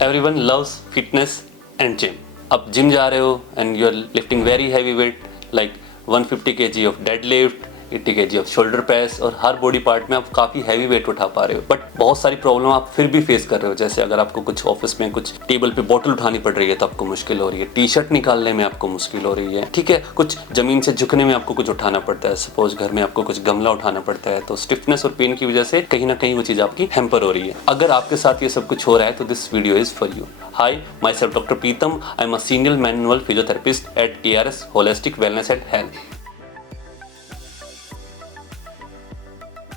Everyone loves fitness and gym. आप gym जा रहे हो and you are lifting very heavy weight like 150 kg of deadlift, 80 kg off shoulder press और हर body part में आप काफ़ी हैवी वेट उठा पा रहे हो, बट बहुत सारी प्रॉब्लम आप फिर भी फेस कर रहे हो। जैसे अगर आपको कुछ ऑफिस में कुछ टेबल पे बोतल उठानी पड़ रही है तो आपको मुश्किल हो रही है, टी शर्ट निकालने में आपको मुश्किल हो रही है, ठीक है, कुछ जमीन से झुकने में आपको कुछ उठाना पड़ता है, सपोज घर में आपको कुछ गमला उठाना पड़ता है, तो स्टिफनेस और पेन की वजह से कहीं ना कहीं वो चीज़ आपकी हैम्पर हो रही है। अगर आपके साथ ये सब कुछ हो रहा है तो this video is for you. Hi, myself doctor Pritam, I am a senior manual physiotherapist at ARS holistic wellness and health.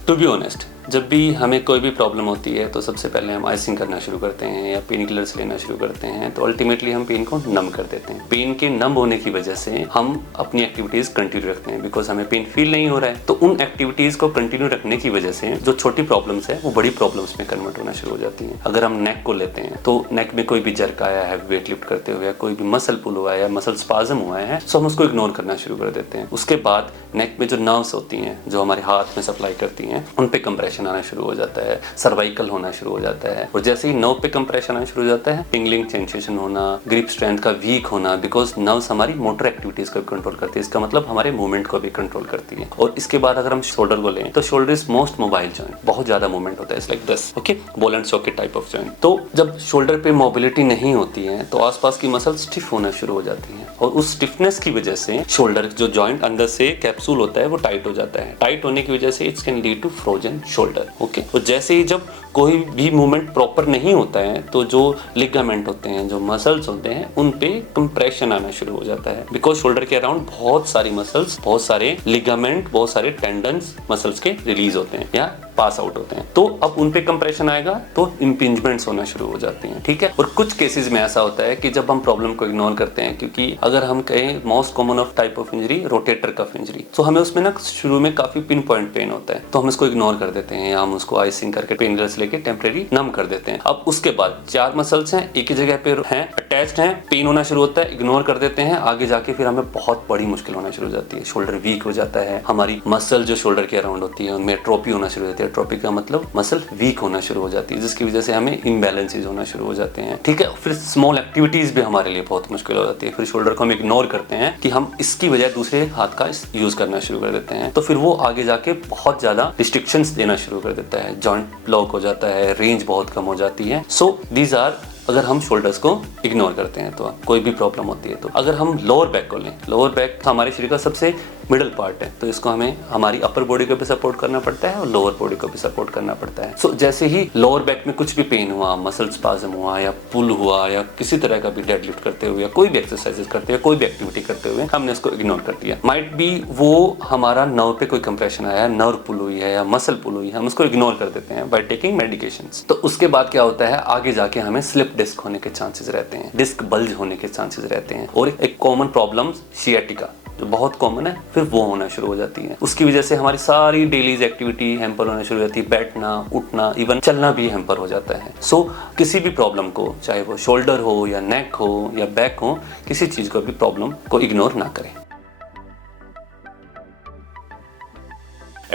To be honest, जब भी हमें कोई भी प्रॉब्लम होती है तो सबसे पहले हम आइसिंग करना शुरू करते हैं या पेन किलर्स लेना शुरू करते हैं, तो अल्टीमेटली हम पेन को नम कर देते हैं। पेन के नम होने की वजह से हम अपनी एक्टिविटीज कंटिन्यू रखते हैं, बिकॉज हमें पेन फील नहीं हो रहा है। तो उन एक्टिविटीज को कंटिन्यू रखने की वजह से जो छोटी प्रॉब्लम्स है वो बड़ी प्रॉब्लम्स में कन्वर्ट होना शुरू हो जाती है। अगर हम नेक को लेते हैं तो नेक में कोई भी जर्क आया है वेट लिफ्ट करते हुए, कोई भी मसल पुल हुआ है या मसल स्पाज्म हुआ है, तो हम उसको इग्नोर करना शुरू कर देते हैं। उसके बाद नेक में जो नर्व्स होती हैं जो हमारे हाथ में सप्लाई करती हैं, उन पे कंप्रेशन आना शुरू हो जाता है, सर्वाइकल होना शुरू हो जाता है, और जैसे ही नर्व पे कंप्रेशन आना शुरू हो जाता है, टिंगलिंग सेंसेशन होना, ग्रिप स्ट्रेंथ का वीक होना, बिकॉज नर्व्स हमारी मोटर एक्टिविटीज को भी कंट्रोल करती है, इसका मतलब हमारे मूवमेंट को भी कंट्रोल करती है। और इसके बाद अगर हम शोल्डर को लें तो shoulder is most mobile joint, बहुत ज्यादा मूवमेंट होता है, it's like this, okay, ball and socket type of joint. तो जब शोल्डर पे मोबिलिटी नहीं होती है तो आसपास की मसल स्टिफ होना शुरू हो जाती है, और उस स्टिफनेस की वजह से शोल्डर जो जॉइंट अंदर से कैप्सूल होता है वो टाइट हो जाता है। टाइट होने की वजह से it's can lead to frozen shoulder, okay. तो जैसे ही जब कोई भी मूवमेंट प्रॉपर नहीं होता है तो जो लिगामेंट होते हैं, जो मसल्स होते हैं, उन पे कंप्रेशन आना शुरू हो जाता है, बिकॉज शोल्डर के अराउंड बहुत सारी मसल्स, बहुत सारे लिगामेंट, बहुत सारे टेंडन्स मसल्स के रिलीज होते हैं या पास आउट होते हैं। तो अब उन पे कंप्रेशन आएगा तो इंपिंजमेंट्स होना शुरू हो जाती हैं, ठीक है। और कुछ केसेस में ऐसा होता है कि जब हम प्रॉब्लम को इग्नोर करते हैं, क्योंकि अगर हम कहें most common of type of injury rotator cuff injury, तो हमें उसमें ना शुरू में काफी पिन पॉइंट पेन होता है, तो हम इसको इग्नोर कर देते हैं या हम उसको आइसिंग करके पेन किलर्स लेके टेम्परेरी नम कर देते हैं। अब उसके बाद 4 मसल्स हैं, एक ही जगह पे हैं, अटैच्ड हैं, पेन होना शुरू होता है, इग्नोर कर देते हैं, आगे जाके फिर हमें बहुत बड़ी मुश्किल होना शुरू हो जाती है, शोल्डर वीक हो जाता है, हमारी मसल जो शोल्डर के अराउंड होती है उनमें एट्रोफी होना शुरू हो जाती है। एट्रोफी का मतलब मसल वीक होना शुरू हो जाती है, जिसकी वजह से हमें इम्बैलेंसेस होना शुरू हो जाते हैं, ठीक है। फिर स्मॉल एक्टिविटीज भी हमारे लिए बहुत मुश्किल हो जाती है, फिर शोल्डर को हम इग्नोर करते हैं कि हम इसकी वजह दूसरे हाथ का यूज करना शुरू कर देते हैं, तो फिर वो आगे जाके बहुत ज्यादा रिस्ट्रिक्शंस देना शुरू कर देता है, जॉइंट लॉक हो जाता है, रेंज बहुत कम हो जाती है। सो दीज आर, अगर हम शोल्डर्स को इग्नोर करते हैं तो कोई भी प्रॉब्लम होती है। तो अगर हम लोअर बैक को लें, लोअर बैक हमारे शरीर का सबसे मिडल पार्ट है, तो इसको हमें हमारी अपर बॉडी को भी सपोर्ट करना पड़ता है और लोअर बॉडी को भी सपोर्ट करना पड़ता है। सो जैसे ही लोअर बैक में कुछ भी पेन हुआ, मसल स्पाज्म हुआ या पुल हुआ या किसी तरह का भी डेडलिफ्ट करते हुए या कोई भी एक्सरसाइजेस करते हुए, कोई भी एक्टिविटी करते हुए हमने इसको इग्नोर कर दिया, माइट बी वो हमारा नर्व पे कोई कंप्रेशन आया, नर्व पुल हुई है या मसल पुल हुई है, हम उसको इग्नोर कर देते हैं बाय टेकिंग मेडिकेशंस। तो उसके बाद क्या होता है, आगे जाके हमें स्लिप डिस्क होने के चांसेस रहते हैं, डिस्क बल्ज होने के चांसेस रहते हैं, और एक कॉमन प्रॉब्लम सियाटिका जो बहुत कॉमन है, फिर वो होना शुरू हो जाती है। उसकी वजह से हमारी सारी डेलीज एक्टिविटी हैम्पर होना शुरू हो जाती है, बैठना, उठना, इवन चलना भी हैम्पर हो जाता है। सो किसी भी प्रॉब्लम को, चाहे वो शोल्डर हो या नेक हो या बैक हो, किसी चीज को भी प्रॉब्लम को इग्नोर ना करें।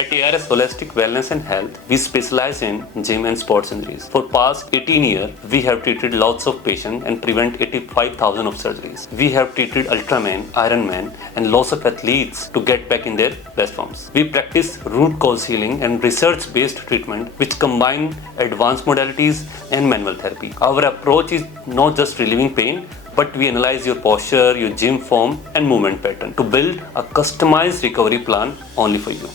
At ARS Holistic Wellness and Health, we specialize in gym and sports injuries. For past 18 years, we have treated lots of patients and prevent 85,000 of surgeries. We have treated Ultraman, Ironman, and lots of athletes to get back in their best forms. We practice root cause healing and research-based treatment, which combine advanced modalities and manual therapy. Our approach is not just relieving pain, but we analyze your posture, your gym form, and movement pattern to build a customized recovery plan only for you.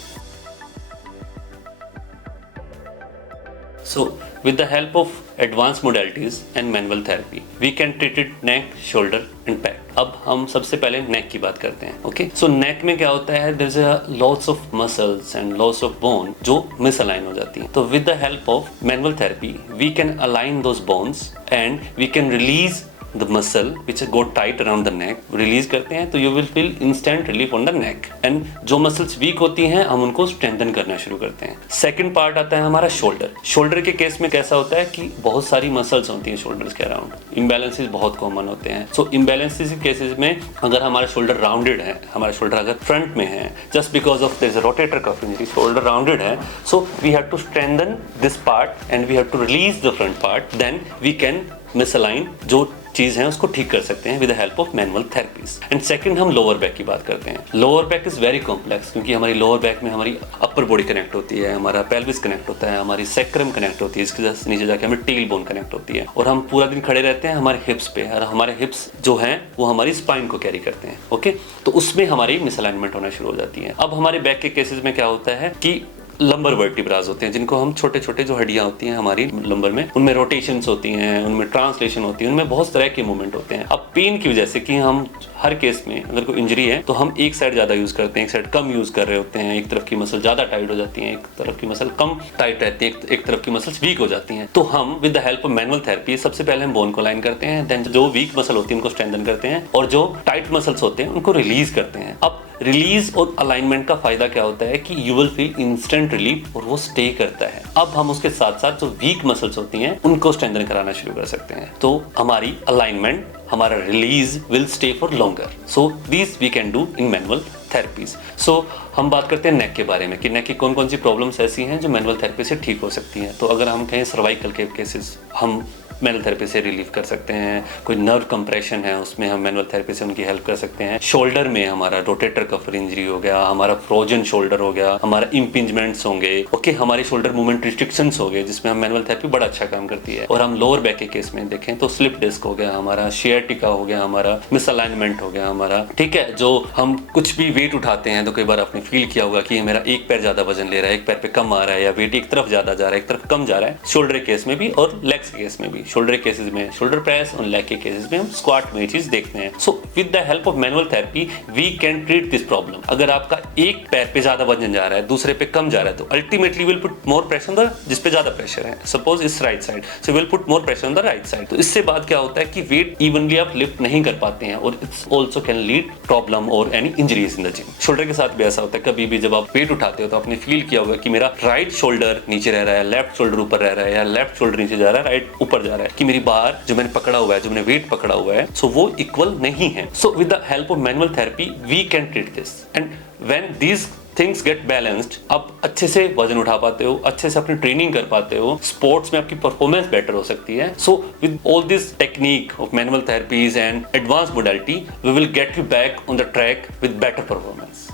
So, with the help of advanced modalities and manual therapy, we can treat it neck, shoulder and back. अब हम सबसे पहले नेक की बात करते हैं, okay. सो नेक में क्या होता है, there is a lots of muscles and lots of bone जो मिसअलाइन हो जाती हैं। तो with the help of manual therapy we can align those bones and we can release the muscle which got tight around the neck, release करते हैं तो you will feel instant relief on the neck, and जो muscles weak होती हैं हम उनको strengthen करना शुरू करते हैं। सेकंड पार्ट आता है हमारा शोल्डर। शोल्डर के केस में कैसा होता है कि बहुत सारी मसल्स होती हैं शोल्डर्स के अराउंड, इम्बैलेंसेस बहुत कॉमन होते हैं। सो इम्बैलेंसेस के केसेस में अगर हमारा शोल्डर राउंडेड है, हमारा शोल्डर अगर फ्रंट में है, just because of there is a rotator cuff injury, shoulder rounded है, so we have to strengthen this part and we have to release the front part, then we can misalign जो चीज है उसको ठीक कर सकते हैं with the help of manual therapies. And second हम लोअर बैक की बात करते हैं। Lower back is very complex, क्योंकि हमारी लोअर बैक में हमारी अपर बॉडी कनेक्ट होती है, हमारा पेल्विस कनेक्ट होता है, हमारी सैक्रम कनेक्ट होती है, इसके नीचे जाके हमें टेल बोन कनेक्ट होती है, और हम पूरा दिन खड़े रहते हैं हमारे हिप्स पे, और हमारे हिप्स जो हैं वो हमारी स्पाइन को कैरी करते हैं। ओके, तो उसमें हमारी मिसअलाइनमेंट होना शुरू हो जाती है। अब हमारे बैक के केसेस में क्या होता है कि लंबर वर्टिब्रास होते हैं, जिनको हम छोटे छोटे जो हड्डियां होती हैं हमारी लंबर में, उनमें रोटेशंस होती हैं, उनमें ट्रांसलेशन होती है, उनमें बहुत तरह के मूवमेंट होते हैं। अब पेन की वजह से कि हम हर केस में अगर कोई इंजरी है तो हम एक साइड ज्यादा यूज करते हैं, एक साइड कम यूज कर रहे होते हैं, एक तरफ की मसल ज्यादा टाइट हो जाती है, एक तरफ की मसल कम टाइट रहती है, एक तरफ की मसल्स वीक हो जाती हैं। तो हम with the help of manual therapy सबसे पहले हम बोन को लाइन करते हैं, देन जो वीक मसल होती है उनको स्ट्रेंथन करते हैं, और जो टाइट मसल्स होते हैं उनको रिलीज करते हैं। अब रिलीज और अलाइनमेंट का फायदा क्या होता है कि you will feel instant relief, और वो स्टे करता है। अब हम उसके साथ साथ जो वीक मसल्स होती हैं उनको स्ट्रेंथन कराना शुरू कर सकते हैं, तो हमारी अलाइनमेंट, हमारा release will stay for longer. So this we can do in manual therapies. So हम बात करते हैं नेक के बारे में कि नेक की कौन कौन सी प्रॉब्लम्स ऐसी हैं जो मैनुअल थेरेपी से ठीक हो सकती हैं। तो अगर हम कहें सर्वाइकल के केसेस हम मैनुअल थेरेपी से रिलीव कर सकते हैं, कोई नर्व कंप्रेशन है उसमें हम मैनुअल थेरेपी से उनकी हेल्प कर सकते हैं। शोल्डर में हमारा रोटेटर कफ इंजरी हो गया, हमारा फ्रोजन शोल्डर हो गया, हमारा इम्पिंजमेंट्स होंगे, ओके, हमारे शोल्डर मूवमेंट रिस्ट्रिक्शंस हो गए, जिसमें हम मैनुअल थेरेपी बड़ा अच्छा काम करती है। और हम लोअर बैक के केस में देखें तो स्लिप डिस्क हो गया, हमारा शियाटिका हो गया, हमारा मिसअलाइनमेंट हो गया हमारा, ठीक है, जो हम कुछ भी वेट उठाते हैं तो कई बार आपने फील किया होगा कि मेरा एक पैर ज्यादा वजन ले रहा है, एक पैर पे कम आ रहा है, या वेट एक तरफ ज्यादा जा रहा है, एक तरफ कम जा रहा है। शोल्डर केस में भी और लेग्स केस में भी, शोल्डर केसेस में शोल्डर प्रेस और लेग के केसेस में हम स्क्वाट में ये चीज देखते हैं। So with the help of manual therapy we can treat this problem. अगर आपका एक पैर पे ज्यादा वजन जा रहा है, दूसरे पे कम जा रहा है, तो ultimately will put more pressure on the जिस पे ज्यादा प्रेशर है, सपोज इस right side, so will put more pressure on the right side. तो इससे बाद क्या होता है कि वेट इवनली आप लिफ्ट नहीं कर पाते हैं, और it's also can lead problem और any injuries in the gym. Shoulder के साथ भी ऐसा होता है, कभी भी जब आप वेट उठाते हो तो आपने फील किया होगा कि मेरा राइट शोल्डर नीचे रह रहा है, लेफ्ट शोल्डर ऊपर रह रहा है, या लेफ्ट शोल्डर नीचे जा रहा है, राइट ऊपर जा रहा है, कि मेरी बार जो मैंने पकड़ा हुआ है, जो मैंने वेट पकड़ा हुआ है, सो वो इक्वल नहीं है। So with the help of manual therapy we can treat this, and when these things get balanced, आप अच्छे से वजन उठा पाते हो, अच्छे से अपनी ट्रेनिंग कर पाते हो, स्पोर्ट्स में आपकी परफॉर्मेंस बेटर हो सकती है। So with all this technique of manual therapies and advance modality we will get you back on the track with better performance.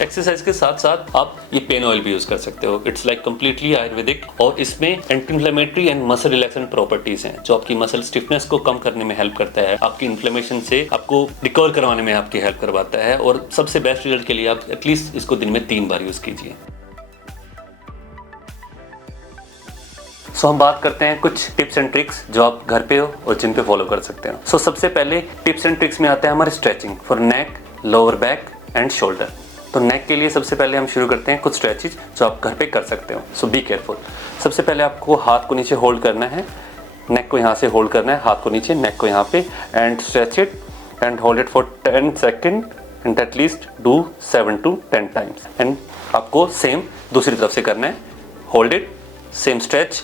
Exercise के साथ साथ आप ये पेन ऑयल भी यूज कर सकते हो। इट्स लाइक कंप्लीटली आयुर्वेदिक, और इसमें anti inflammatory and muscle relaxant properties हैं, जो आपकी मसल स्टिफनेस को कम करने में हेल्प करता है, आपकी इन्फ्लेमेशन से आपको रिकवर करवाने में आपकी हेल्प करवाता है, और सबसे बेस्ट रिजल्ट के लिए आप एटलीस्ट इसको दिन में 3 बार यूज कीजिए। सो हम बात करते हैं कुछ टिप्स एंड ट्रिक्स जो आप घर पे हो और जिम पे फॉलो कर सकते हो। सो सबसे पहले टिप्स एंड ट्रिक्स में आता है हमारे stretching for neck, lower back and shoulder. तो नेक के लिए सबसे पहले हम शुरू करते हैं कुछ स्ट्रेचेज जो आप घर पे कर सकते हो। सो बी केयरफुल। सबसे पहले आपको हाथ को नीचे होल्ड करना है, नेक को यहाँ से होल्ड करना है, हाथ को नीचे, नेक को यहाँ पे, and stretch it and hold it for 10 second and at least do 7 to 10 times. And आपको सेम दूसरी तरफ से करना है, होल्ड इट, सेम स्ट्रेच,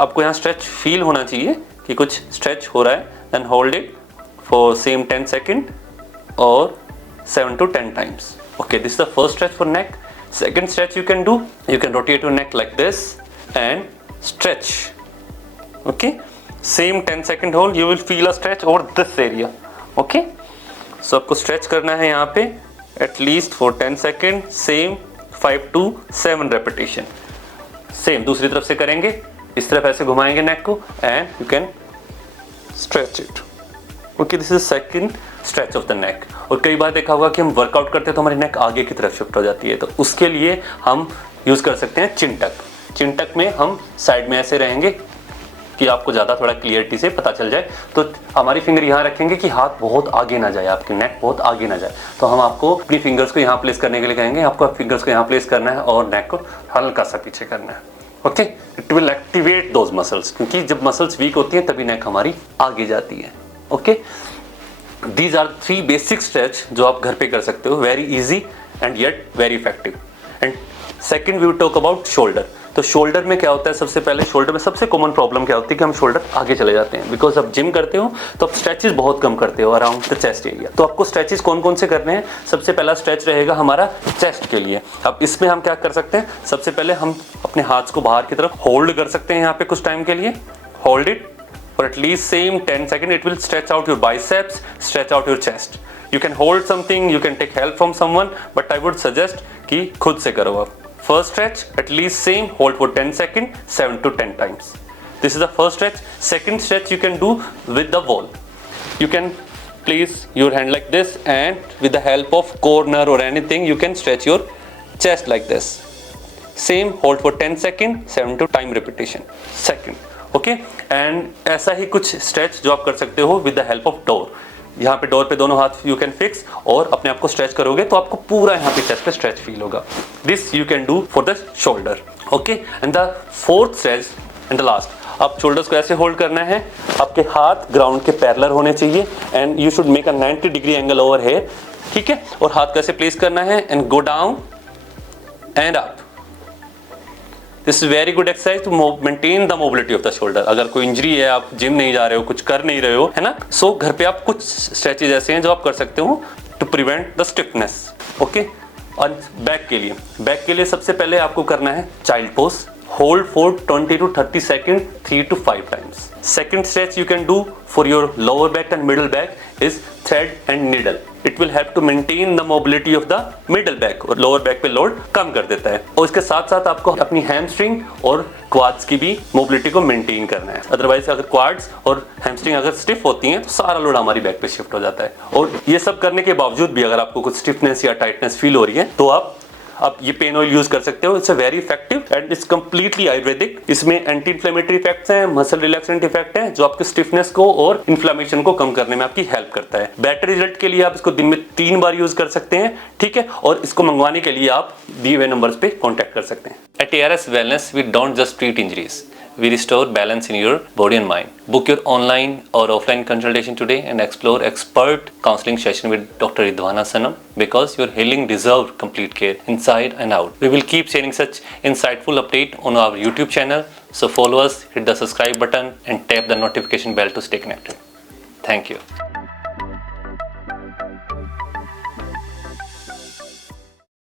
आपको यहाँ स्ट्रेच फील होना चाहिए कि कुछ स्ट्रेच हो रहा है, then hold it for same 10 second और 7 to 10 times. Okay, this is the first stretch for neck. Second stretch you can do, you can rotate your neck like this and stretch. Okay, same 10-second hold, you will feel a stretch over this area. Okay, so आपको stretch करना है यहाँ पे at least for 10 seconds, same 5 to 7 repetition. Same दूसरी तरफ से करेंगे, इस तरफ ऐसे घुमाएंगे नेक को and you can stretch it. Okay, this is second stretch of the neck. और कई बार देखा होगा कि हम वर्कआउट करते हैं तो हमारी नेक आगे की तरफ शिफ्ट हो जाती है, तो उसके लिए हम यूज कर सकते हैं चिन टक। चिन टक में हम साइड में ऐसे रहेंगे कि आपको ज़्यादा थोड़ा क्लियरिटी से पता चल जाए। तो हमारी फिंगर यहाँ रखेंगे कि हाथ बहुत आगे ना जाए, आपकी नेक बहुत आगे ना जाए। तो हम आपको अपनी फिंगर्स को यहाँ प्लेस करने के लिए कहेंगे, आपको फिंगर्स को यहाँ प्लेस करना है और नेक को हल्का सा पीछे करना है। Okay, it will activate those muscles, क्योंकि जब मसल्स वीक होती हैं तभी नेक हमारी आगे जाती है। Okay, these are 3 basic stretch जो आप घर पे कर सकते हो, very easy and yet very effective. And second we will talk about shoulder. तो शोल्डर में क्या होता है, सबसे पहले शोल्डर में सबसे कॉमन प्रॉब्लम क्या होती है कि हम शोल्डर आगे चले जाते हैं, बिकॉज आप जिम करते हो तो आप स्ट्रेचेस बहुत कम करते हो अराउंड द चेस्ट एरिया। तो आपको स्ट्रेचेस कौन कौन से करने हैं, सबसे पहला स्ट्रेच रहेगा हमारा चेस्ट के लिए। अब इसमें हम क्या कर सकते हैं, सबसे पहले हम अपने हाथ को बाहर की तरफ होल्ड कर सकते हैं यहाँ पे कुछ टाइम के लिए. Hold it for at least same 10 seconds. It will stretch out your biceps, stretch out your chest. You can hold something, you can take help from someone, but I would suggest कि खुद से करो आप. First stretch, at least same, hold for 10 seconds, 7 to 10 times. This is the first stretch. Second stretch you can do with the wall. You can place your hand like this, and with the help of corner or anything, you can stretch your chest like this. Same, hold for 10 seconds, 7 to time repetition. Second. Okay and ऐसा ही कुछ stretch जो आप कर सकते हो with the help of door. यहाँ पे door पे दोनों हाथ यू कैन फिक्स और अपने आप को स्ट्रेच करोगे तो आपको पूरा यहाँ पे चेस्ट पे स्ट्रेच फील होगा. This you can do for the shoulder. Okay and the fourth stretch and the last, आप शोल्डर्स को ऐसे होल्ड करना है, आपके हाथ ग्राउंड के पैरेलल होने चाहिए and you should make a 90 degree angle over here. ठीक है, और हाथ को ऐसे प्लेस करना है and go down and up. This is very good exercise to maintain the mobility of the shoulder. अगर कोई इंजरी है, आप जिम नहीं जा रहे हो, कुछ कर नहीं रहे हो, है ना, सो घर पे आप कुछ स्ट्रेचेज ऐसे हैं जो आप कर सकते हो to prevent the stiffness. Okay, और बैक के लिए सबसे पहले आपको करना है child pose. Hold for 20 to 30 seconds 3 to 5 times. Second stretch you can do for your lower back and middle back is thread and needle. It will help to maintain the mobility of the middle back और lower back पे load कम कर देता है. और इसके साथ साथ आपको अपनी हैमस्ट्रिंग और क्वाड्स की भी मोबिलिटी को मेंटेन करना है. अदरवाइज अगर क्वाड्स और हैमस्ट्रिंग अगर स्टिफ होती हैं तो सारा लोड हमारी बैक पे शिफ्ट हो जाता है. और ये सब करने के बावजूद भी अगर आपको कुछ स्टिफनेस या टाइटनेस फील हो रही है तो आप ये पेन ऑयल यूज कर सकते हो. It's a very effective and it's completely Ayurvedic. इसमें एंटी इन्फ्लेमेटरी इफेक्ट्स हैं, मसल रिलैक्सेंट इफेक्ट हैं जो आपके स्टिफनेस को और इन्फ्लेमेशन को कम करने में आपकी हेल्प करता है. बेटर रिजल्ट के लिए आप इसको दिन में 3 बार यूज कर सकते हैं. ठीक है, और इसको मंगवाने के लिए आप दिए हुए नंबर्स पे कॉन्टैक्ट कर सकते हैं. At ARS Wellness we don't just treat injuries, we restore balance in your body and mind. Book your online or offline consultation today and explore expert counseling session with Dr. Ridwana Sanam, because your healing deserves complete care inside and out. We will keep sharing such insightful update on our YouTube channel. So follow us, hit the subscribe button and tap the notification bell to stay connected. Thank you.